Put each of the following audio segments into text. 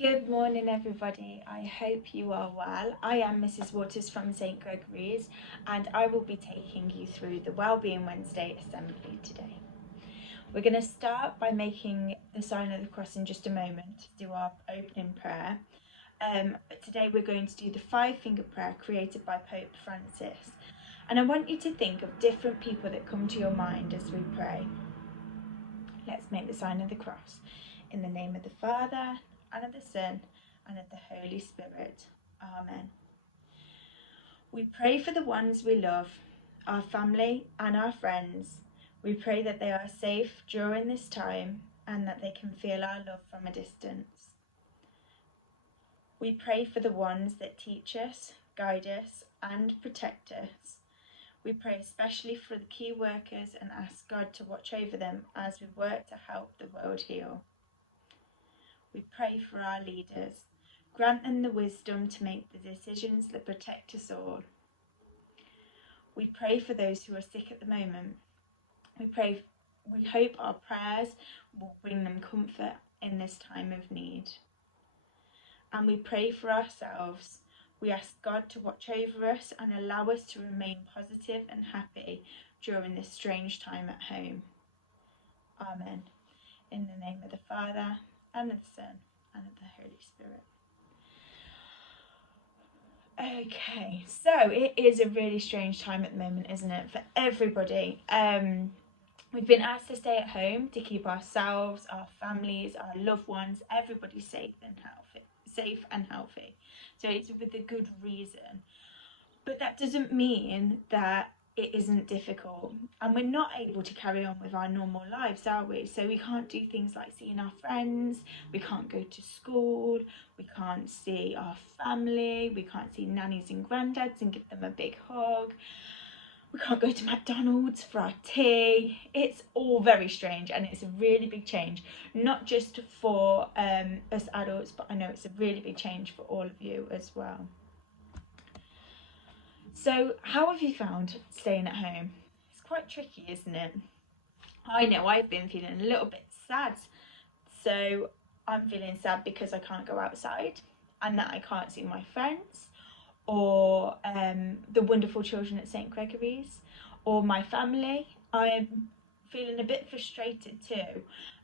Good morning, everybody. I hope you are well. I am Mrs. Waters from St. Gregory's, and I will be taking you through the Wellbeing Wednesday Assembly today. We're going to start by making the sign of the cross in just a moment to do our opening prayer. But today we're going to do the 5-finger prayer created by Pope Francis. And I want you to think of different people that come to your mind as we pray. Let's make the sign of the cross. In the name of the Father, and of the Son, and of the Holy Spirit. Amen. We pray for the ones we love, our family and our friends. We pray that they are safe during this time and that they can feel our love from a distance. We pray for the ones that teach us, guide us, and protect us. We pray especially for the key workers and ask God to watch over them as we work to help the world heal. We pray for our leaders. Grant them the wisdom to make the decisions that protect us all. We pray for those who are sick at the moment. We hope our prayers will bring them comfort in this time of need. And we pray for ourselves. We ask God to watch over us and allow us to remain positive and happy during this strange time at home. Amen. In the name of the Father, and of the Son, and of the Holy Spirit. Okay, so it is a really strange time at the moment, isn't it, for everybody? We've been asked to stay at home to keep ourselves, our families, our loved ones, everybody safe and healthy. So it's with a good reason. But that doesn't mean that it isn't difficult, and we're not able to carry on with our normal lives, are we? So we can't do things like seeing our friends, we can't go to school, we can't see our family, we can't see nannies and granddads and give them a big hug, we can't go to McDonald's for our tea. It's all very strange, and it's a really big change, not just for us adults, but I know it's a really big change for all of you as well. So how have you found staying at home? It's quite tricky, isn't it? I know I've been feeling a little bit sad. So I'm feeling sad because I can't go outside and that I can't see my friends or the wonderful children at St. Gregory's or my family. I'm feeling a bit frustrated too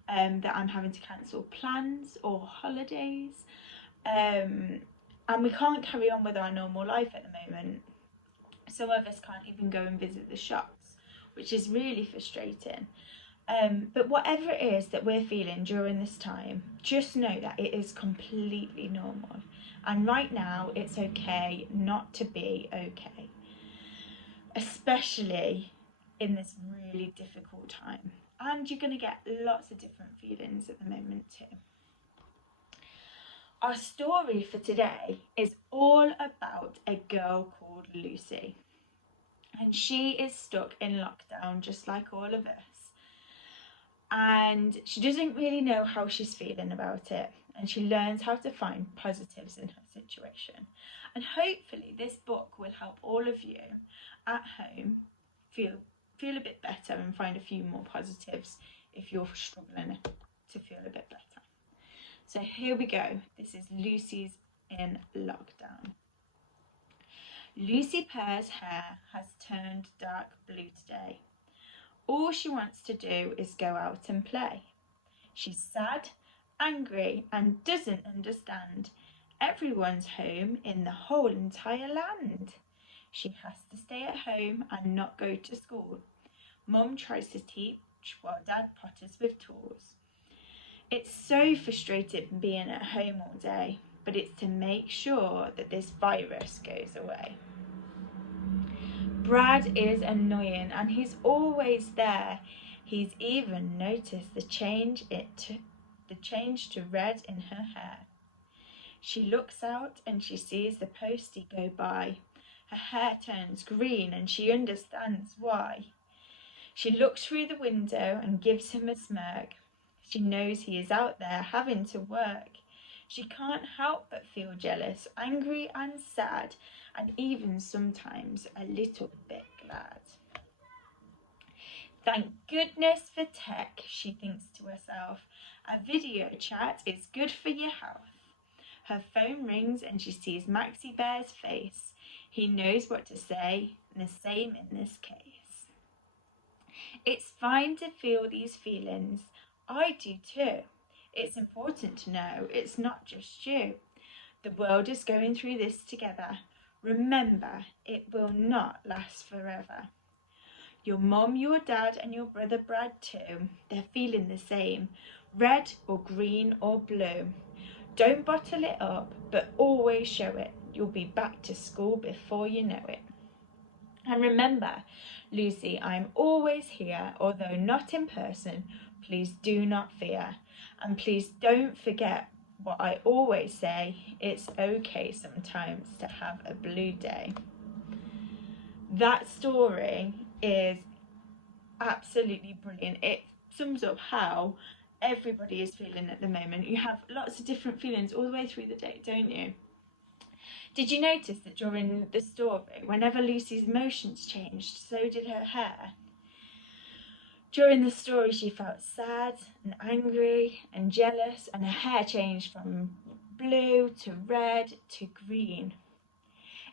that I'm having to cancel plans or holidays. And we can't carry on with our normal life at the moment. Some of us can't even go and visit the shops, which is really frustrating. But whatever it is that we're feeling during this time, just know that it is completely normal. And right now, it's okay not to be okay, especially in this really difficult time. And you're going to get lots of different feelings at the moment too. Our story for today is all about a girl called Lucy. And she is stuck in lockdown just like all of us. And she doesn't really know how she's feeling about it. And she learns how to find positives in her situation. And hopefully this book will help all of you at home feel a bit better and find a few more positives if you're struggling to feel a bit better. So here we go. This is Lucy's in lockdown. Lucy Pear's hair has turned dark blue today. All she wants to do is go out and play. She's sad, angry, and doesn't understand. Everyone's home in the whole entire land. She has to stay at home and not go to school. Mum tries to teach while Dad potters with tools. It's so frustrating being at home all day, but it's to make sure that this virus goes away. Brad is annoying and he's always there. He's even noticed the change to red in her hair. She looks out and she sees the postie go by. Her hair turns green and she understands why. She looks through the window and gives him a smirk. She knows he is out there having to work. She can't help but feel jealous, angry and sad, and even sometimes a little bit glad. Thank goodness for tech, she thinks to herself. A video chat is good for your health. Her phone rings and she sees Maxie Bear's face. He knows what to say, and the same in this case. It's fine to feel these feelings. I do too. It's important to know it's not just you. The world is going through this together. Remember, it will not last forever. Your mum, your dad, and your brother Brad too. They're feeling the same. Red or green or blue. Don't bottle it up, but always show it. You'll be back to school before you know it. And remember, Lucy, I'm always here, although not in person. Please do not fear. And please don't forget what I always say. It's okay sometimes to have a blue day. That story is absolutely brilliant. It sums up how everybody is feeling at the moment. You have lots of different feelings all the way through the day, don't you? Did you notice that during the story, whenever Lucy's emotions changed, so did her hair? During the story, she felt sad and angry and jealous, and her hair changed from blue to red to green.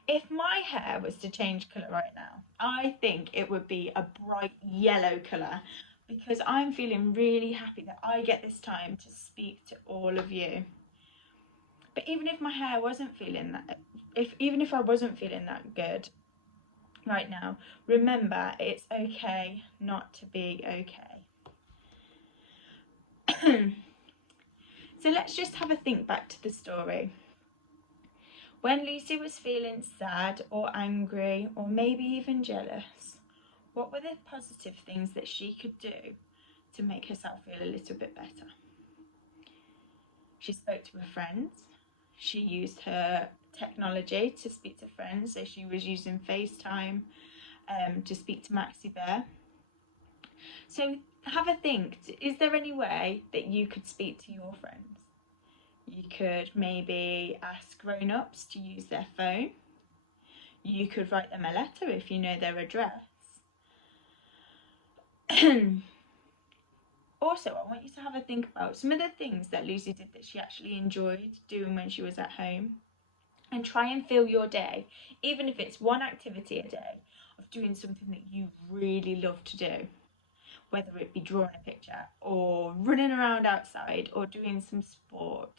If my hair was to change colour right now, I think it would be a bright yellow colour, because I'm feeling really happy that I get this time to speak to all of you. But even if my hair wasn't feeling that, even if I wasn't feeling that good right now, remember it's okay not to be okay. So let's just have a think back to the story. When Lucy was feeling sad or angry or maybe even jealous, what were the positive things that she could do to make herself feel a little bit better? She spoke to her friends. She used her technology to speak to friends. So she was using FaceTime to speak to Maxie Bear. So have a think. Is there any way that you could speak to your friends? You could maybe ask grown-ups to use their phone. You could write them a letter if you know their address. Also, I want you to have a think about some of the things that Lucy did that she actually enjoyed doing when she was at home. And try and fill your day, even if it's one activity a day, of doing something that you really love to do. Whether it be drawing a picture or running around outside or doing some sport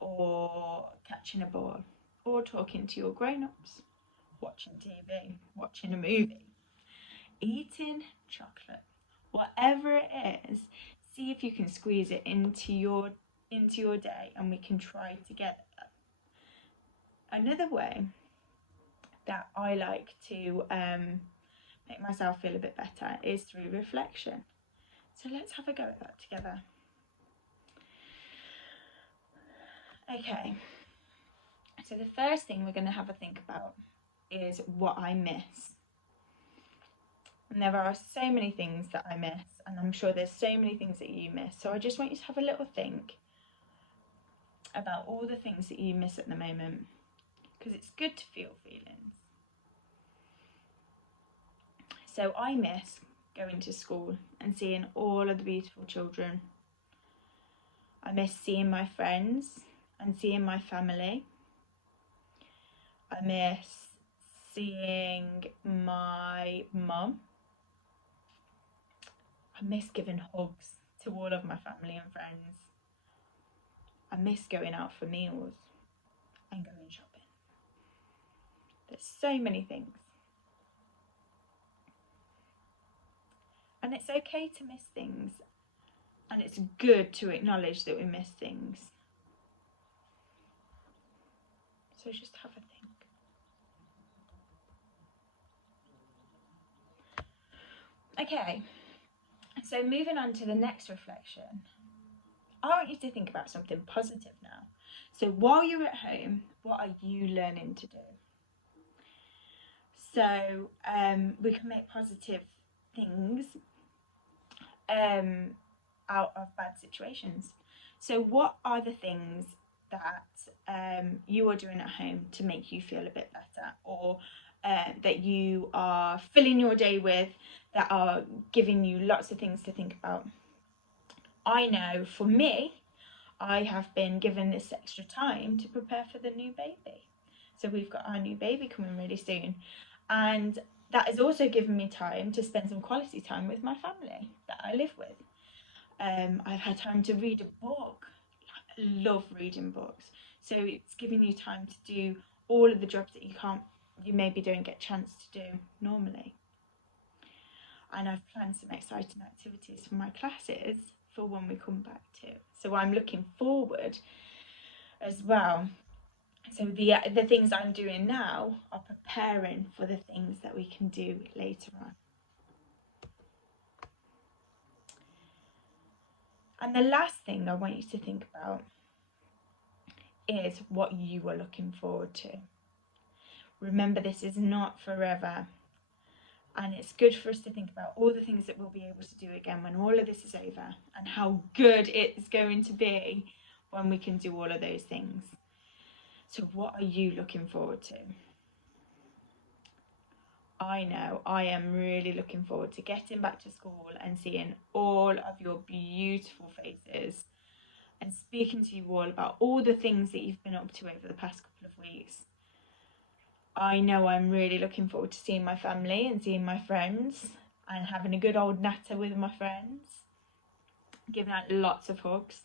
or catching a ball or talking to your grown-ups, watching TV, watching a movie, eating chocolate, whatever it is, see if you can squeeze it into your day, and we can try together. Another way that I like to make myself feel a bit better is through reflection. So let's have a go at that together. Okay, so the first thing we're going to have a think about is what I miss. And there are so many things that I miss, and I'm sure there's so many things that you miss. So I just want you to have a little think about all the things that you miss at the moment, because it's good to feel feelings. So I miss going to school and seeing all of the beautiful children. I miss seeing my friends and seeing my family. I miss seeing my mum. I miss giving hugs to all of my family and friends. I miss going out for meals and going shopping. There's so many things. And it's okay to miss things. And it's good to acknowledge that we miss things. So just have a think. Okay, so moving on to the next reflection, I want you to think about something positive now. So while you're at home, what are you learning to do? So we can make positive things out of bad situations. So what are the things that you are doing at home to make you feel a bit better, or that you are filling your day with, that are giving you lots of things to think about? I know for me, I have been given this extra time to prepare for the new baby. So we've got our new baby coming really soon. And that has also given me time to spend some quality time with my family that I live with. I've had time to read a book. I love reading books. So it's giving you time to do all of the jobs that you maybe don't get a chance to do normally. And I've planned some exciting activities for my classes for when we come back to. So I'm looking forward as well. So the things I'm doing now are preparing for the things that we can do later on. And the last thing I want you to think about is what you are looking forward to. Remember, this is not forever. And it's good for us to think about all the things that we'll be able to do again when all of this is over, and how good it's going to be when we can do all of those things. So what are you looking forward to? I know I am really looking forward to getting back to school and seeing all of your beautiful faces and speaking to you all about all the things that you've been up to over the past couple of weeks. I know I'm really looking forward to seeing my family and seeing my friends and having a good old natter with my friends, giving out lots of hugs.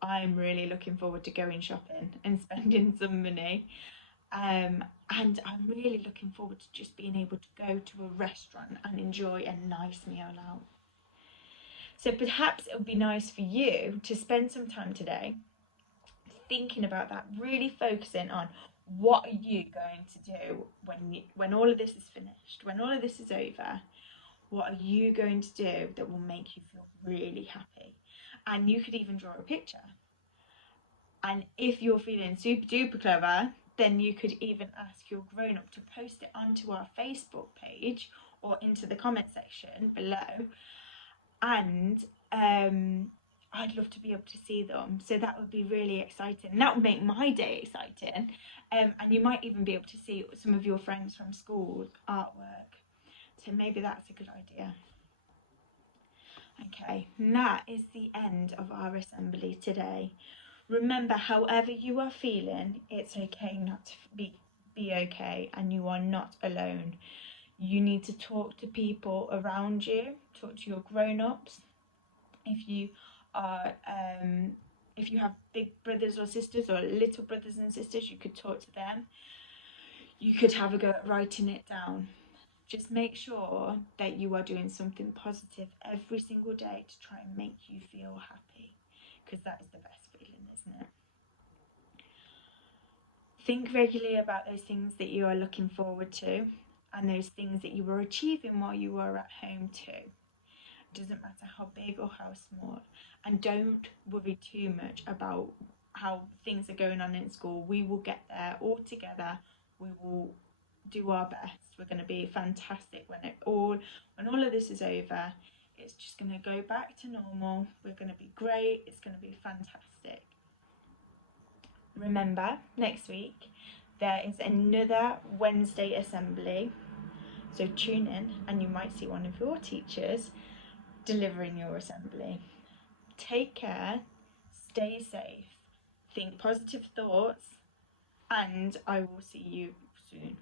I'm really looking forward to going shopping and spending some money. And I'm really looking forward to just being able to go to a restaurant and enjoy a nice meal out. So perhaps it would be nice for you to spend some time today thinking about that, really focusing on what are you going to do when all of this is finished, when all of this is over. What are you going to do that will make you feel really happy? And you could even draw a picture. And if you're feeling super duper clever, then you could even ask your grown up to post it onto our Facebook page or into the comment section below. And I'd love to be able to see them. So that would be really exciting. That would make my day exciting. And you might even be able to see some of your friends from school artwork. So maybe that's a good idea. Okay, and that is the end of our assembly today. Remember, however you are feeling, it's okay not to be okay, and you are not alone. You need to talk to people around you, talk to your grown-ups. If you are if you have big brothers or sisters or little brothers and sisters, you could talk to them. You could have a go at writing it down. Just make sure that you are doing something positive every single day to try and make you feel happy, because that is the best feeling, isn't it? Think regularly about those things that you are looking forward to and those things that you were achieving while you were at home too. It doesn't matter how big or how small. And don't worry too much about how things are going on in school. We will get there all together. We will do our best. We're going to be fantastic when all of this is over. It's just going to go back to normal. We're going to be great. It's going to be fantastic. Remember, next week there is another Wednesday assembly. So tune in and you might see one of your teachers delivering your assembly. Take care, stay safe, think positive thoughts, and I will see you soon.